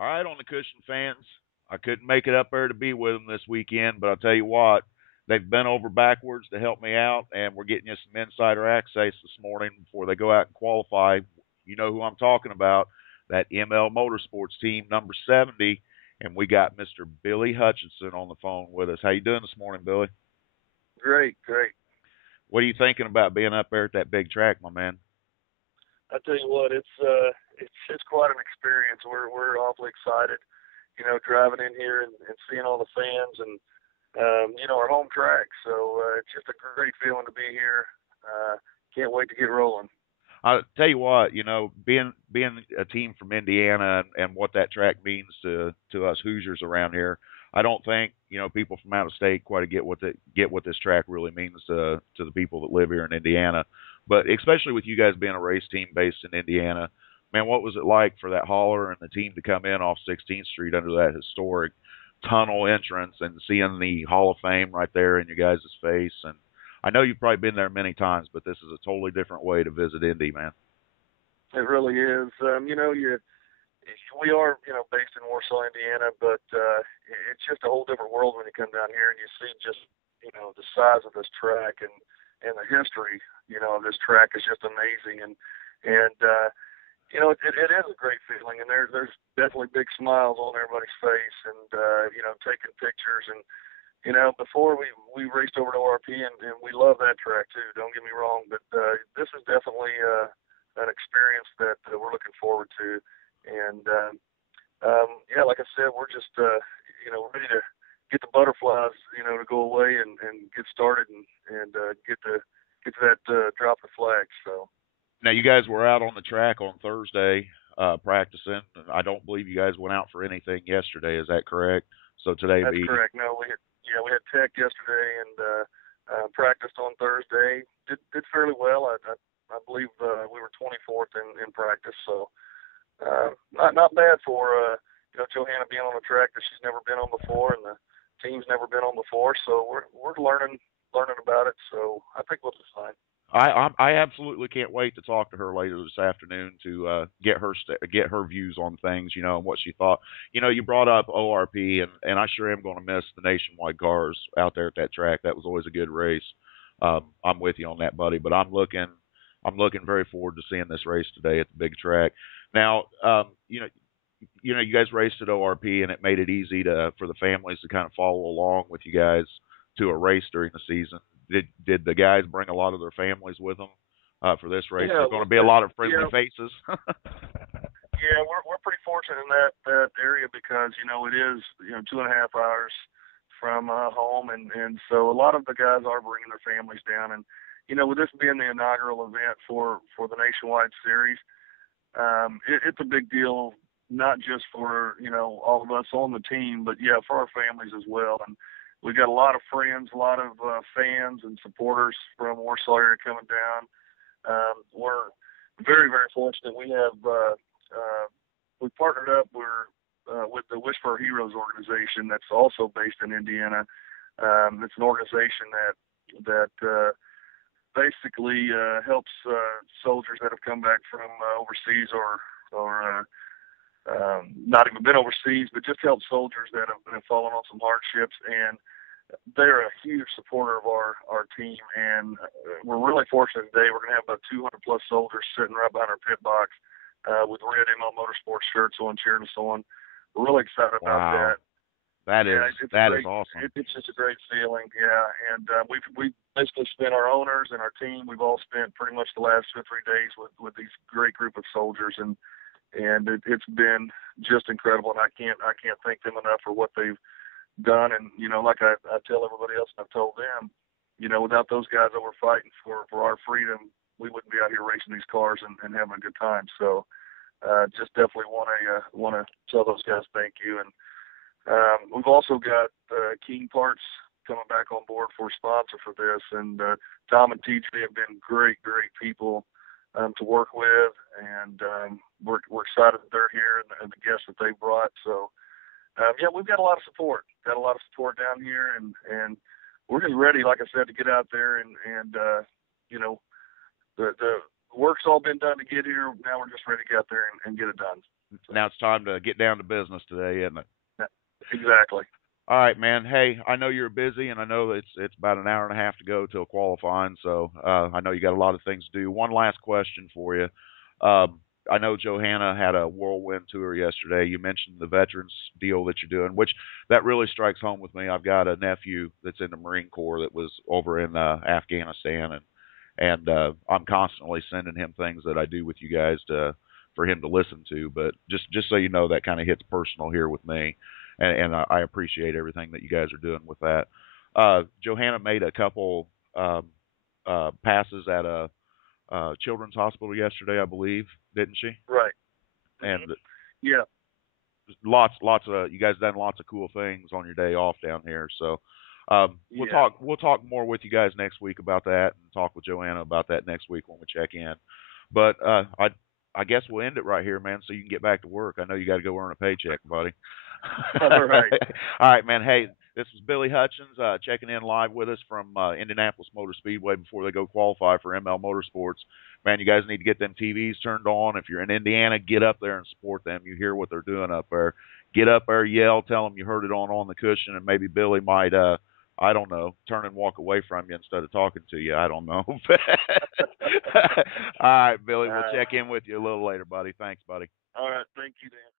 All right, on the cushion fans. I couldn't make it up there to be with them this weekend, but I'll tell you what, they've bent over backwards to help me out, and we're getting you some insider access this morning before they go out and qualify. You know who I'm talking about, that ML Motorsports team, number 70, and we got Mr. Billy Hutchinson on the phone with us. How you doing this morning, Billy? Great, great. What are you thinking about being up there at that big track, my man? I tell you what, it's quite an experience. We're awfully excited, driving in here and seeing all the fans and our home track. So it's just a great feeling to be here. Can't wait to get rolling. I'll tell you what, being a team from Indiana and what that track means to us Hoosiers around here, I don't think people from out of state quite get what this track really means to the people that live here in Indiana. But especially with you guys being a race team based in Indiana, man, what was it like for that hauler and the team to come in off 16th Street under that historic tunnel entrance and seeing the Hall of Fame right there in your guys' face? And I know you've probably been there many times, but this is a totally different way to visit Indy, man. It really is. We are based in Warsaw, Indiana, but it's just a whole different world when you come down here and you see just the size of this track and the history of this track is just amazing and it is a great feeling, and there's definitely big smiles on everybody's face, and taking pictures, and before we raced over to ORP, and we love that track too. Don't get me wrong, but this is definitely an experience that we're looking forward to, and yeah, like I said, we're just ready to get the butterflies to go away and get started and get to that drop the flag. So. Now, you guys were out on the track on Thursday practicing. I don't believe you guys went out for anything yesterday. Is that correct? So today That's be correct. No, we had tech yesterday and practiced on Thursday. Did fairly well. I believe we were 24th in practice, so not bad for Johanna being on a track that she's never been on before, and the team's never been on before. So we're learning about it. So I think we'll do fine. I absolutely can't wait to talk to her later this afternoon to get her views on things, and what she thought. You brought up ORP, and I sure am going to miss the nationwide cars out there at that track. That was always a good race. I'm with you on that, buddy. But I'm looking very forward to seeing this race today at the big track. Now, you guys raced at ORP, and it made it easy for the families to kind of follow along with you guys to a race during the season. Did the guys bring a lot of their families with them for this race? Yeah, There's going to be a lot of friendly faces. Yeah, we're pretty fortunate in that area because it is 2.5 hours from home, and so a lot of the guys are bringing their families down, and with this being the inaugural event for the nationwide series, it's a big deal, not just for all of us on the team, but yeah, for our families as well. And we've got a lot of friends, a lot of fans and supporters from Warsaw area coming down. We're very, very fortunate. We partnered up with the Wish for Our Heroes organization that's also based in Indiana. It's an organization that basically helps soldiers that have come back from overseas or not even been overseas, but just help soldiers that have fallen on some hardships. And they're a huge supporter of our team, and we're really fortunate today. We're going to have about 200 plus soldiers sitting right behind our pit box with red ML Motorsports shirts on, cheering us on. We're really excited about that. That is awesome. It's just a great feeling, yeah. And we basically spent our owners and our team. We've all spent pretty much the last 2 or 3 days with these great group of soldiers, and it's been just incredible. And I can't thank them enough for what they've done. And like I tell everybody else, and I've told them, without those guys that were fighting for our freedom, we wouldn't be out here racing these cars and having a good time. So just definitely want to tell those guys thank you. And we've also got King Parts coming back on board for a sponsor for this, and Tom and TJ have been great people to work with, and we're excited that they're here and the guests that they brought. So yeah, we've got a lot of support. Got a lot of support down here, and we're just ready, like I said, to get out there and the work's all been done to get here. Now we're just ready to get out there and get it done. So, Now it's time to get down to business today, isn't it? yeah, exactly. All right, man. Hey, I know you're busy, and I know it's about an hour and a half to go till qualifying. So I know you got a lot of things to do. One last question for you. Um, I know Johanna had a whirlwind tour yesterday. You mentioned the veterans deal that you're doing, which that really strikes home with me. I've got a nephew that's in the Marine Corps that was over in Afghanistan, and I'm constantly sending him things that I do with you guys to for him to listen to. But just so you know, that kind of hits personal here with me, and I appreciate everything that you guys are doing with that. Johanna made a couple um, passes at a children's hospital yesterday, I believe, didn't she? Right. Hmm. And Yeah. lots of you guys done lots of cool things on your day off down here. So Yeah. we'll talk more with you guys next week about that, and talk with Joanna about that next week when we check in. But I guess we'll end it right here, man, so you can get back to work. I know you got to go earn a paycheck, buddy. All right. All right, man. Hey, this is Billy Hutchins checking in live with us from Indianapolis Motor Speedway before they go qualify for ML Motorsports. Man, you guys need to get them TVs turned on. If you're in Indiana, get up there and support them. You hear what they're doing up there. Get up there, yell, tell them you heard it on the cushion, and maybe Billy might, I don't know, turn and walk away from you instead of talking to you. I don't know. All right, Billy, we'll check in with you a little later, buddy. Thanks, buddy. All right. Thank you, Dan.